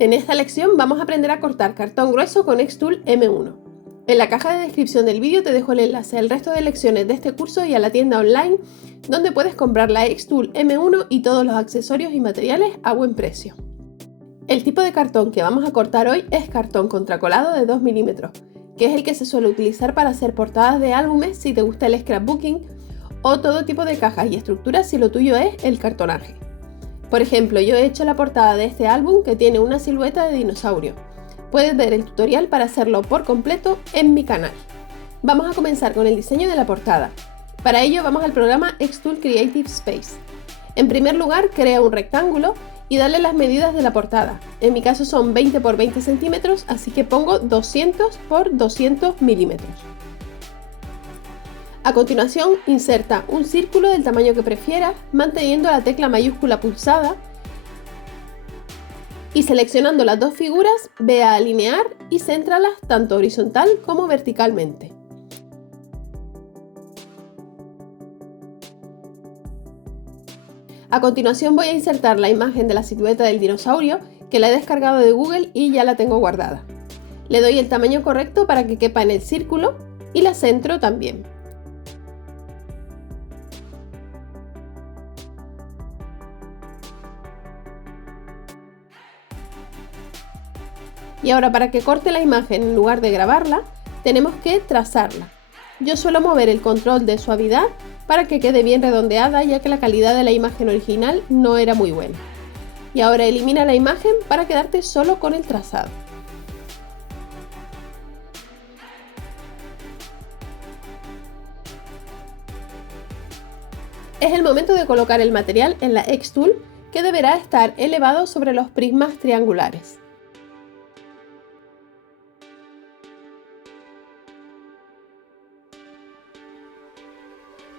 En esta lección vamos a aprender a cortar cartón grueso con Xtool M1. En la caja de descripción del vídeo te dejo el enlace al resto de lecciones de este curso y a la tienda online donde puedes comprar la Xtool M1 y todos los accesorios y materiales a buen precio. El tipo de cartón que vamos a cortar hoy es cartón contracolado de 2 milímetros, que es el que se suele utilizar para hacer portadas de álbumes si te gusta el scrapbooking o todo tipo de cajas y estructuras si lo tuyo es el cartonaje. Por ejemplo, yo he hecho la portada de este álbum que tiene una silueta de dinosaurio. Puedes ver el tutorial para hacerlo por completo en mi canal. Vamos a comenzar con el diseño de la portada. Para ello vamos al programa Xtool Creative Space. En primer lugar, crea un rectángulo y dale las medidas de la portada. En mi caso son 20 x 20 centímetros, así que pongo 200 x 200 milímetros. A continuación, inserta un círculo del tamaño que prefieras, manteniendo la tecla mayúscula pulsada y seleccionando las dos figuras, ve a alinear y céntralas tanto horizontal como verticalmente. A continuación voy a insertar la imagen de la silueta del dinosaurio que la he descargado de Google y ya la tengo guardada. Le doy el tamaño correcto para que quepa en el círculo y la centro también. Y ahora para que corte la imagen en lugar de grabarla, tenemos que trazarla. Yo suelo mover el control de suavidad para que quede bien redondeada, ya que la calidad de la imagen original no era muy buena. Y ahora elimina la imagen para quedarte solo con el trazado. Es el momento de colocar el material en la Xtool, que deberá estar elevado sobre los prismas triangulares.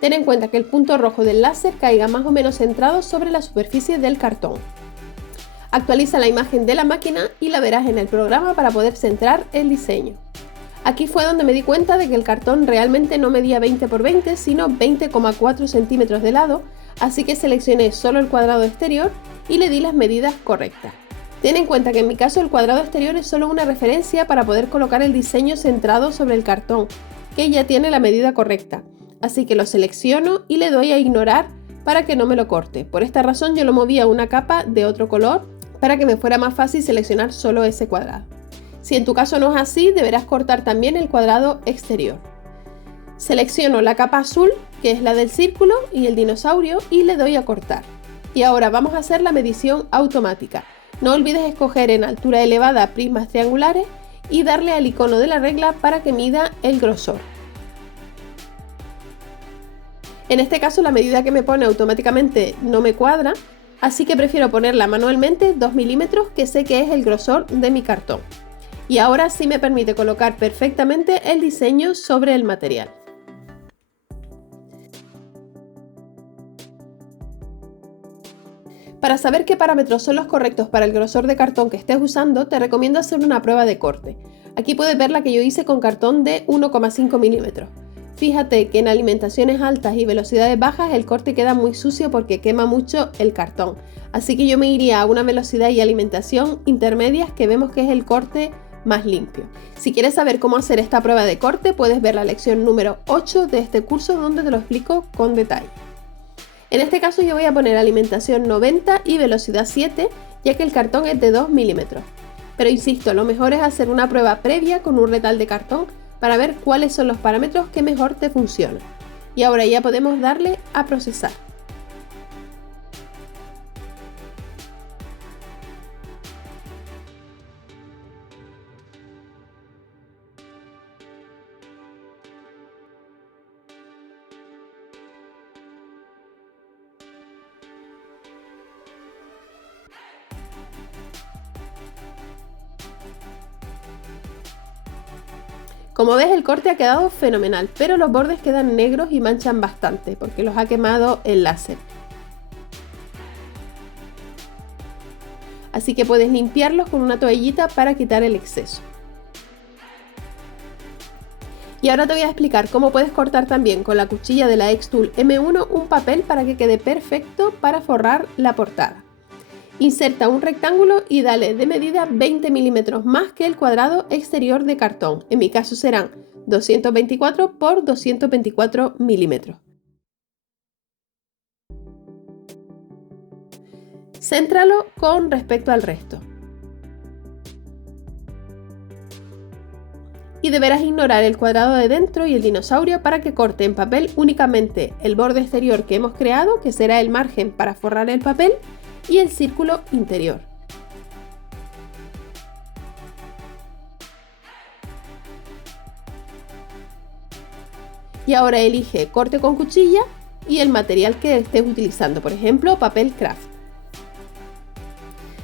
Ten en cuenta que el punto rojo del láser caiga más o menos centrado sobre la superficie del cartón. Actualiza la imagen de la máquina y la verás en el programa para poder centrar el diseño. Aquí fue donde me di cuenta de que el cartón realmente no medía 20 x 20, sino 20,4 centímetros de lado, así que seleccioné solo el cuadrado exterior y le di las medidas correctas. Ten en cuenta que en mi caso el cuadrado exterior es solo una referencia para poder colocar el diseño centrado sobre el cartón, que ya tiene la medida correcta. Así que lo selecciono y le doy a ignorar para que no me lo corte. Por esta razón yo lo moví a una capa de otro color para que me fuera más fácil seleccionar solo ese cuadrado. Si en tu caso no es así, deberás cortar también el cuadrado exterior. Selecciono la capa azul, que es la del círculo y el dinosaurio, y le doy a cortar. Y ahora vamos a hacer la medición automática. No olvides escoger en altura elevada prismas triangulares y darle al icono de la regla para que mida el grosor. En este caso la medida que me pone automáticamente no me cuadra, así que prefiero ponerla manualmente 2 milímetros, que sé que es el grosor de mi cartón. Y ahora sí me permite colocar perfectamente el diseño sobre el material. Para saber qué parámetros son los correctos para el grosor de cartón que estés usando, te recomiendo hacer una prueba de corte. Aquí puedes ver la que yo hice con cartón de 1,5 milímetros. Fíjate que en alimentaciones altas y velocidades bajas el corte queda muy sucio porque quema mucho el cartón. Así que yo me iría a una velocidad y alimentación intermedias, que vemos que es el corte más limpio. Si quieres saber cómo hacer esta prueba de corte, puedes ver la lección número 8 de este curso donde te lo explico con detalle. En este caso yo voy a poner alimentación 90 y velocidad 7, ya que el cartón es de 2 milímetros. Pero insisto, lo mejor es hacer una prueba previa con un retal de cartón para ver cuáles son los parámetros que mejor te funcionan. Y ahora ya podemos darle a procesar. Como ves, el corte ha quedado fenomenal, pero los bordes quedan negros y manchan bastante porque los ha quemado el láser. Así que puedes limpiarlos con una toallita para quitar el exceso. Y ahora te voy a explicar cómo puedes cortar también con la cuchilla de la Xtool M1 un papel para que quede perfecto para forrar la portada. Inserta un rectángulo y dale de medida 20 milímetros más que el cuadrado exterior de cartón. En mi caso serán 224 por 224 milímetros. Céntralo con respecto al resto. Y deberás ignorar el cuadrado de dentro y el dinosaurio para que corte en papel únicamente el borde exterior que hemos creado, que será el margen para forrar el papel, y el círculo interior. Y ahora elige corte con cuchilla y el material que estés utilizando, por ejemplo, papel craft.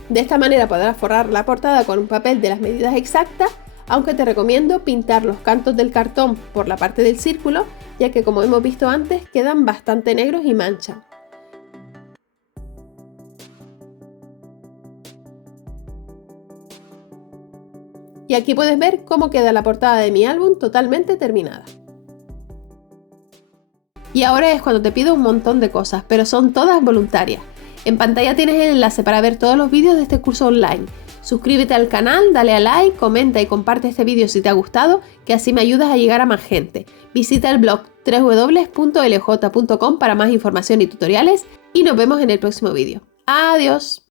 De esta manera podrás forrar la portada con un papel de las medidas exactas, aunque te recomiendo pintar los cantos del cartón por la parte del círculo, ya que como hemos visto antes quedan bastante negros y manchan. Y aquí puedes ver cómo queda la portada de mi álbum totalmente terminada. Y ahora es cuando te pido un montón de cosas, pero son todas voluntarias. En pantalla tienes el enlace para ver todos los vídeos de este curso online. Suscríbete al canal, dale a like, comenta y comparte este vídeo si te ha gustado, que así me ayudas a llegar a más gente. Visita el blog www.lj.com para más información y tutoriales y nos vemos en el próximo vídeo. ¡Adiós!